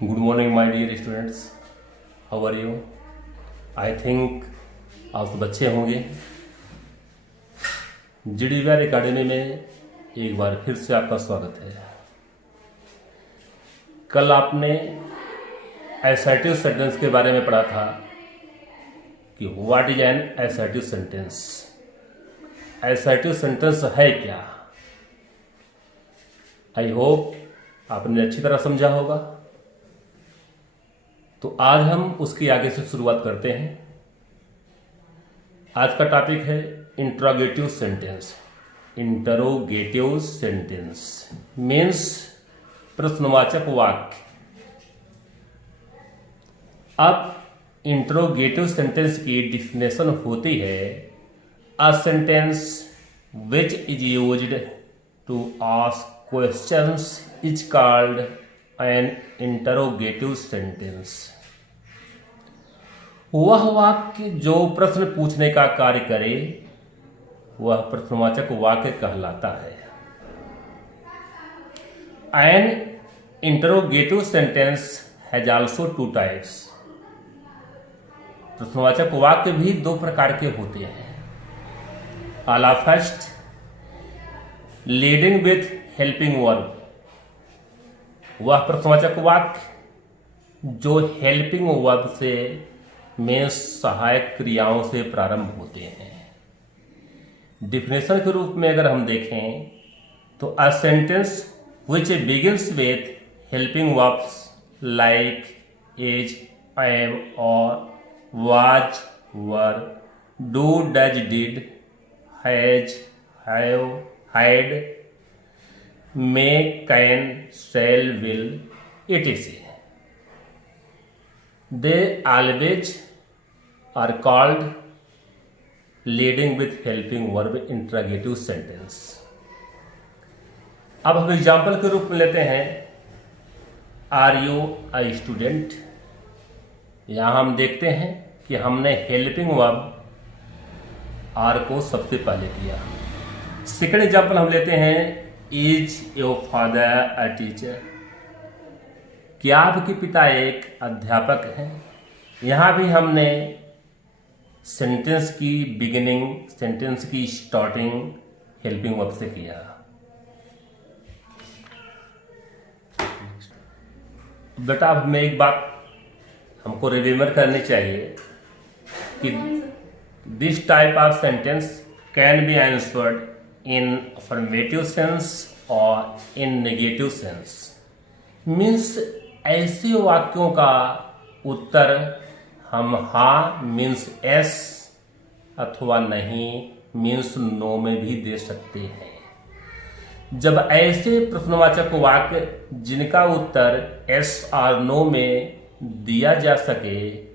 Good morning, my dear students. How are you? I think आप सब अच्छे होंगे। GDVR एकेडमी में एक बार फिर से आपका स्वागत है। कल आपने असर्टिव सेंटेंस के बारे में पढ़ा था कि what is an assertive sentence. Assertive sentence है क्या? आई होप आपने अच्छी तरह समझा होगा। तो आज हम उसकी आगे से शुरुआत करते हैं। आज का टॉपिक है interrogative sentence. Interrogative sentence means प्रश्नवाचक वाक्य। अब इंट्रोगेटिव सेंटेंस की डिफिनेशन होती है a sentence which is used to ask questions is called an interrogative sentence. वह वाक्य जो प्रश्न पूछने का कार्य करे वह प्रश्नवाचक वाक्य कहलाता है। An interrogative sentence has also two types. प्रश्नवाचक वाक्य भी दो प्रकार के होते हैं। पहला first leading with helping verb. वह प्रश्नवाचक वाक्य जो हेल्पिंग वर्ब से में सहायक क्रियाओं से प्रारंभ होते हैं। डिफिनेशन के रूप में अगर हम देखें तो a sentence which begins with helping verbs like is, am और was, were, do, does, did, has, have, had, may, can, shall, will, etc. They always are called leading with helping verb interrogative sentence. अब हम example के रूप में लेते हैं are you a student. यहां हम देखते हैं कि हमने हेल्पिंग वर्ब आर को सबसे पहले किया। सेकेंड एग्जाम्पल हम लेते हैं is your father a teacher. क्या आपके पिता एक अध्यापक हैं? यहां भी हमने सेंटेंस की बिगिनिंग, सेंटेंस की स्टार्टिंग हेल्पिंग वर्ब से किया। बेटा अब हमें एक बात हमको रिमेम्बर करनी चाहिए कि this type of sentence can be answered in affirmative sense or in negative sense। Means ऐसे वाक्यों का उत्तर हम हाँ मीन्स एस अथवा नहीं मीन्स नो में भी दे सकते हैं। जब ऐसे प्रश्नवाचक वाक्य जिनका उत्तर एस और नो में दिया जा सके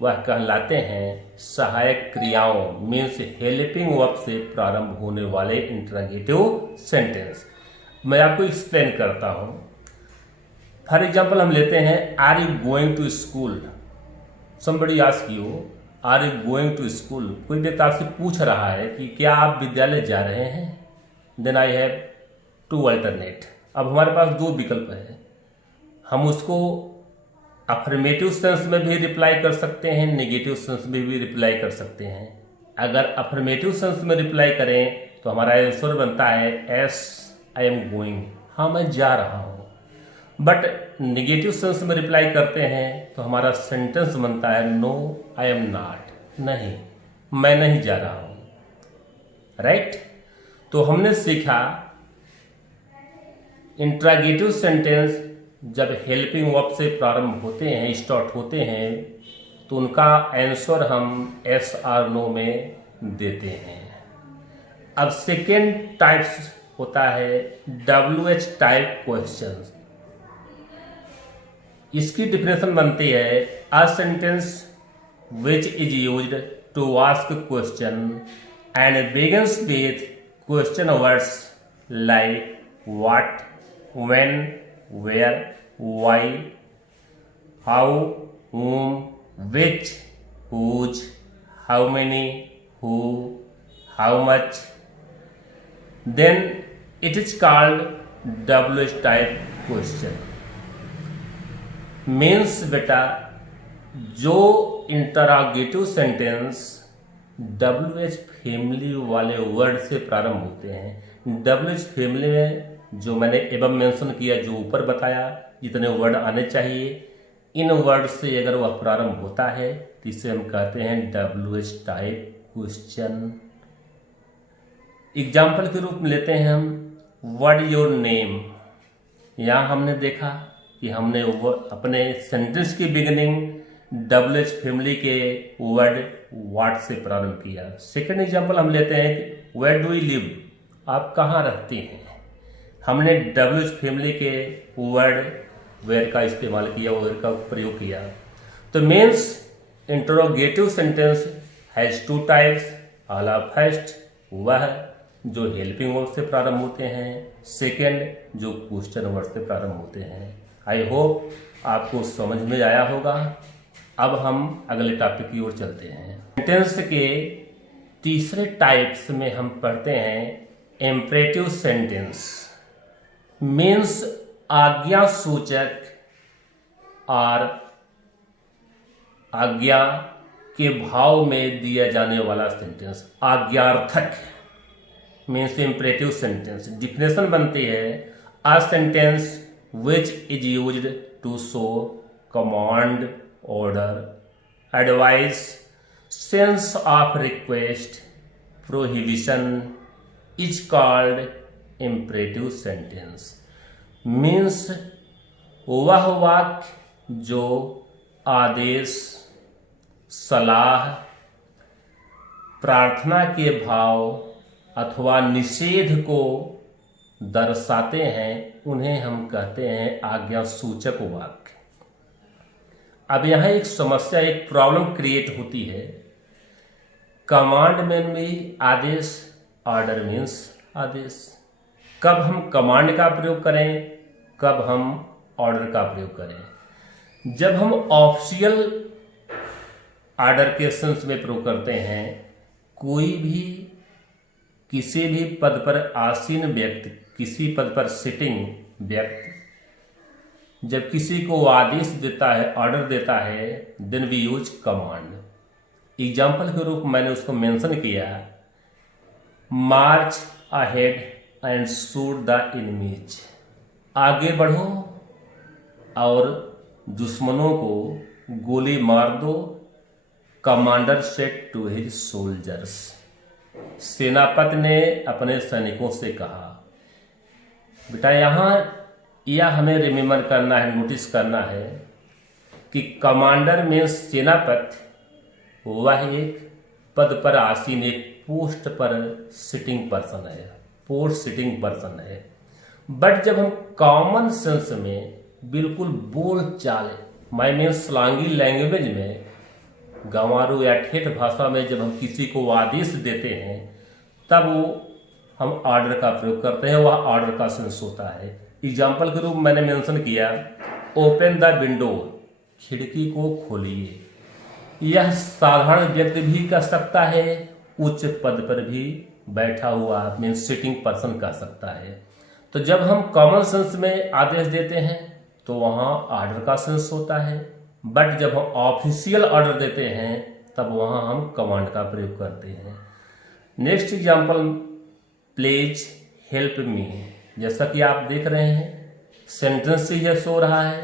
वह कहलाते हैं सहायक क्रियाओं मीन्स हेल्पिंग वर्ब से प्रारंभ होने वाले इंटरोगेटिव सेंटेंस। मैं आपको एक्सप्लेन करता हूं। फॉर एग्जांपल हम लेते हैं are you going to school. Somebody ask you are you going to school. कोई व्यक्ति आपसे पूछ रहा है कि क्या आप विद्यालय जा रहे हैं। Then I have to alternate. अब हमारे पास दो विकल्प है। हम उसको अफर्मेटिव सेंस में भी रिप्लाई कर सकते हैं, नेगेटिव सेंस में भी रिप्लाई कर सकते हैं। अगर अफर्मेटिव सेंस में रिप्लाई करें तो हमारा आंसर बनता है एस आई एम गोइंग, हाँ मैं जा रहा हूं। बट नेगेटिव सेंस में रिप्लाई करते हैं तो हमारा सेंटेंस बनता है नो आई एम नॉट, नहीं मैं नहीं जा रहा हूं। राइट? तो हमने सीखा इंट्रोगेटिव सेंटेंस जब हेल्पिंग वर्ब से प्रारंभ होते हैं, स्टार्ट होते हैं तो उनका आंसर हम एस और नो में देते हैं। अब सेकेंड टाइप्स होता है WH टाइप क्वेश्चन। इसकी डिफिनेशन बनती है a sentence which is used to ask question and begins with question words like what, when, where, why, how, whom, which, whose, how many, who, how much, then it is called WH type question। Means बेटा जो interrogative sentence WH family वाले word से प्रारंभ होते हैं। WH family में जो मैंने एबव मेंशन किया, जो ऊपर बताया जितने वर्ड आने चाहिए, इन वर्ड से अगर वह प्रारंभ होता है तो इसे हम कहते हैं WH टाइप क्वेश्चन। एग्जाम्पल के रूप में लेते हैं हम व्हाट योर नेम। यहाँ हमने देखा कि हमने अपने सेंटेंस की बिगिनिंग WH फैमिली के वर्ड व्हाट से प्रारंभ किया। सेकेंड एग्जाम्पल हम लेते हैं कि वेयर डू यू लिव, आप कहाँ रहते हैं। हमने WH फैमिली के वर्ड वेयर का इस्तेमाल किया, वेयर का प्रयोग किया। तो means interrogative sentence has two types. पहला फर्स्ट वह जो हेल्पिंग वर्ड से प्रारंभ होते हैं, सेकेंड जो क्वेश्चन वर्ड से प्रारंभ होते हैं। आई होप आपको समझ में आया होगा। अब हम अगले टॉपिक की ओर चलते हैं। सेंटेंस के तीसरे टाइप्स में हम पढ़ते हैं इम्परेटिव सेंटेंस। मीन्स आज्ञा सूचक और आज्ञा के भाव में दिया जाने वाला सेंटेंस, आज्ञार्थक मीन्स इम्परेटिव सेंटेंस। डिफिनेशन बनती है a sentence which is used to show command, order, advice, sense of request, prohibition is called imperative sentence। means वह वाक्य जो आदेश, सलाह, प्रार्थना के भाव अथवा निषेध को दर्शाते हैं, उन्हें हम कहते हैं आज्ञा सूचक वाक्य। अब यहाँ एक समस्या, एक प्रॉब्लम क्रिएट होती है। कमांड में भी आदेश, ऑर्डर मीन्स आदेश। कब हम कमांड का प्रयोग करें, कब हम ऑर्डर का प्रयोग करें। जब हम ऑफिशियल ऑर्डर के सेंस में प्रयोग करते हैं, कोई भी किसी भी पद पर आसीन व्यक्ति, किसी पद पर सिटिंग व्यक्ति जब किसी को आदेश देता है, ऑर्डर देता है, then we use command. Example के रूप मैंने उसको मेंशन किया, march ahead and shoot the enemies, आगे बढ़ो और दुश्मनों को गोली मार दो। Commander said to his soldiers, सेनापति ने अपने सैनिकों से कहा। बेटा यहाँ यह हमें रिमेम्बर करना है, नोटिस करना है कि कमांडर में सेनापति, वह एक पद पर आसीन, एक पोस्ट पर सिटिंग पर्सन है, पोस्ट सिटिंग पर्सन है। बट जब हम कॉमन सेंस में बिल्कुल बोल चाल, माई मीन स्लांगी लैंग्वेज में, गंवारू या ठेठ भाषा में जब हम किसी को आदेश देते हैं, तब वो हम ऑर्डर का प्रयोग करते हैं, वह ऑर्डर का सेंस होता है। एग्जाम्पल के रूप में मैंने मेंशन किया, ओपन द विंडो, खिड़की को खोलिए। यह साधारण व्यक्ति भी कर सकता है, उच्च पद पर भी बैठा हुआ मीन सिटिंग पर्सन कर सकता है। तो जब हम कॉमन सेंस में आदेश देते हैं तो वहाँ ऑर्डर का सेंस होता है, बट जब हम ऑफिशियल ऑर्डर देते हैं तब वहाँ हम कमांड का प्रयोग करते हैं। Next example, please help me. जैसा कि आप देख रहे हैं सेंटेंस से यह सो रहा है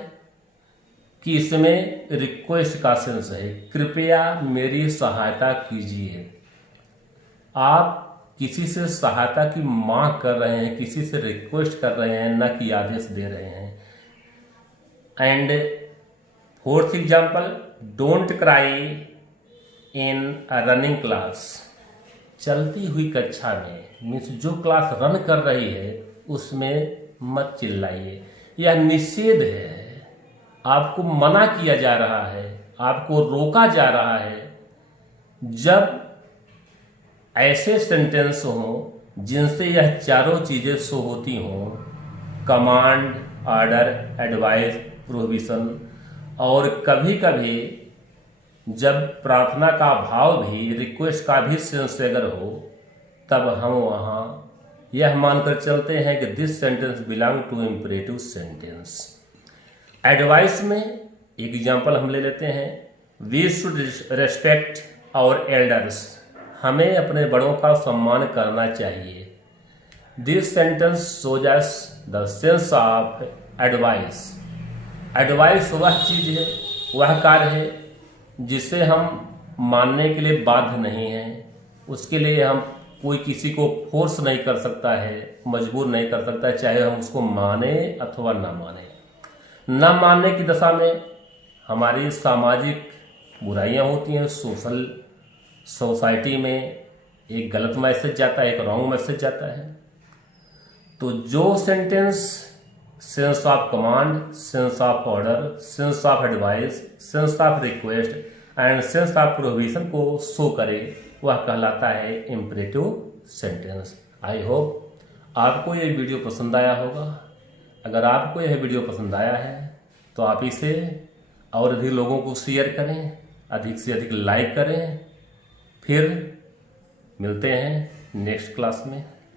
कि इसमें रिक्वेस्ट का सेंस है, कृपया मेरी सहायता कीजिए। आप किसी से सहायता की मांग कर रहे हैं, किसी से रिक्वेस्ट कर रहे हैं, न कि आदेश दे रहे हैं। And fourth example, don't cry in a running class. चलती हुई कक्षा में, मीन्स जो क्लास रन कर रही है उसमें मत चिल्लाइए। यह निषेध है, आपको मना किया जा रहा है, आपको रोका जा रहा है। जब ऐसे सेंटेंस हो जिनसे यह चारों चीजें शो होती हों, कमांड, ऑर्डर, एडवाइस, प्रोहिबिशन, और कभी कभी जब प्रार्थना का भाव भी, रिक्वेस्ट का भी सेंस अगर हो, तब हम वहाँ यह मानकर चलते हैं कि this sentence belong to imperative sentence. Advice में एक एग्जाम्पल हम ले लेते हैं, we should respect our elders, हमें अपने बड़ों का सम्मान करना चाहिए। This sentence shows us the sense of advice. Advice वह चीज है, वह कार्य है जिसे हम मानने के लिए बाध्य नहीं हैं, उसके लिए हम कोई किसी को फोर्स नहीं कर सकता है, मजबूर नहीं कर सकता, चाहे हम उसको माने अथवा ना माने। न मानने की दशा में हमारी सामाजिक बुराइयां होती हैं, सोसाइटी में एक गलत मैसेज जाता है, एक रॉन्ग मैसेज जाता है। तो जो sentence sense of command, sense of order, sense of advice, sense of request and sense of provision को शो करे, वह कहलाता है इम्परेटिव सेंटेंस। आई होप आपको यह वीडियो पसंद आया होगा। अगर आपको यह वीडियो पसंद आया है तो आप इसे और अधिक लोगों को शेयर करें, अधिक से अधिक लाइक करें। फिर मिलते हैं नेक्स्ट क्लास में।